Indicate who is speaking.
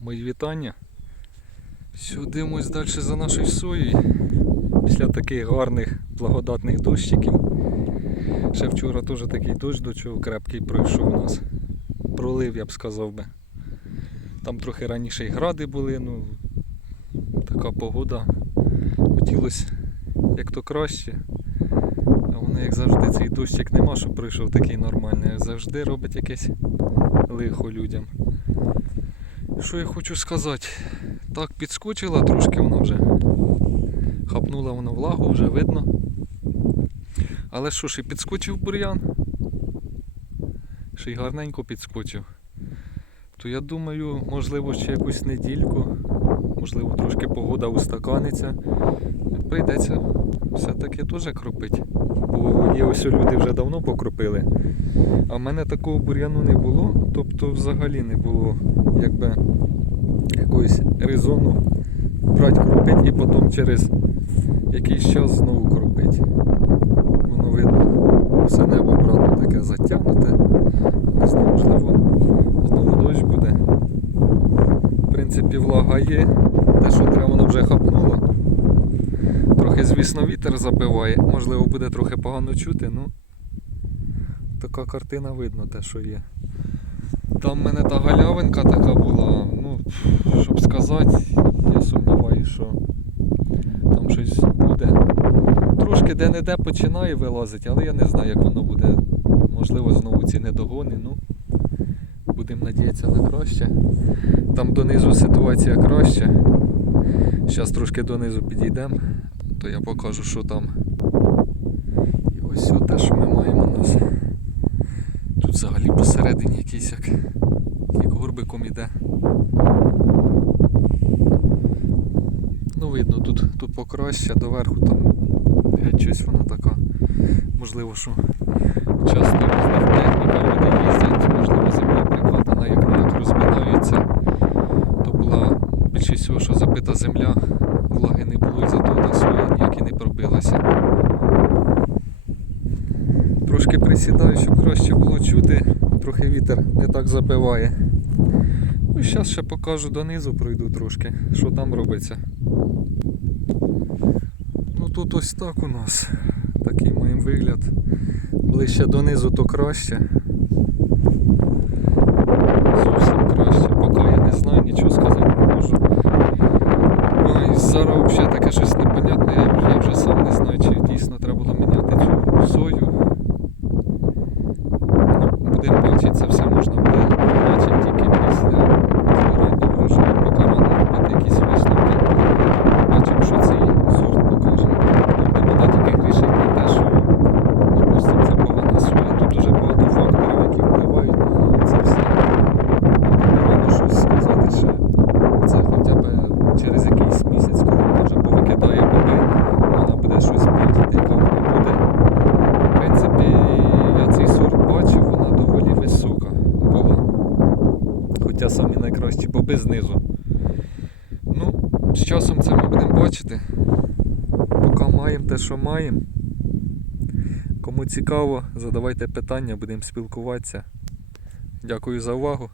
Speaker 1: Мої вітання. Все, дивимось далі за нашою соєю. Після таких гарних благодатних дощиків. Ще вчора теж такий дощ до чого крепкий пройшов у нас. Пролив, я б сказав би. Там трохи раніше і гради були, ну така погода. Хотілося як то краще. А воно, як завжди, цей дощик нема, щоб пройшов такий нормальний. Завжди робить якесь лихо людям. Що я хочу сказати? Так, підскочила трошки вона вже. Хапнула вона влагу, вже видно. Але що ж, і підскочив бур'ян. Ще й гарненько підскочив. То я думаю, можливо, ще якусь недільку, можливо, трошки погода устаканиться. Прийдеться все-таки теж кропити. Бо є ось люди вже давно покропили. А в мене такого бур'яну не було, тобто взагалі не було якби якогось резону брати кропить і потім через якийсь час знову кропить. Воно видно, все небо правда таке затягнуте. Не знаю, можливо, знову дощ буде. В принципі, влага є. Те, що треба, воно вже хапнуло. Трохи, звісно, вітер забиває. Можливо, буде трохи погано чути, ну така картина видно те, що є. Там в мене та галявинка така була, ну, щоб сказати, я сумніваюся, що там щось буде. Трошки де-не-де починає вилазити, але я не знаю, як воно буде. Можливо, знову ці недогони, ну. Будемо надіятися на краще. Там донизу ситуація краща. Зараз трошки донизу підійдемо, то я покажу, що там. І ось все те, що ми маємо у нас. Тут взагалі посередині якийсь як, як горбиком іде. Ну видно, тут, тут покраще, доверху там геть щось вона така. Можливо, що часто техніка люди їздять, можливо, земля прикладена, як як розминаються. То була більшість всього, що забита земля, влаги не було і зато та соя пробилася. Трошки присідаю, щоб краще було чути. Трохи вітер не так забиває. Ну, зараз ще покажу донизу, пройду трошки, що там робиться. Ну тут ось так у нас. Такий маємо вигляд. Ближче донизу, то краще. Зовсім краще. Поки я не знаю, нічого сказати не можу. Ой, зараз взагалі таке щось непонятне. Я вже, сам не знаю, чи дійсно треба було міняти цю сою. Ну, будемо бачити, це все можна буде бачити тільки після збирання врожаю. Поки рано робити якісь висновки. Бачимо, що цей сорт покаже. Тут не буде тільки грішити на те, що, допустимо, це погана соя. Тут дуже багато факторів, які впливають на це все. Рано щось сказати ще. Це хоча б через якийсь місяць, коли вона вже повикидає боби, вона буде щось бачити, яка вона буде. В принципі, я цей сорт бачив, вона доволі висока була. Хоча самі найкращі знизу. Ну, з часом це ми будемо бачити. Поки маємо те, що маємо. Кому цікаво, задавайте питання, будемо спілкуватися. Дякую за увагу.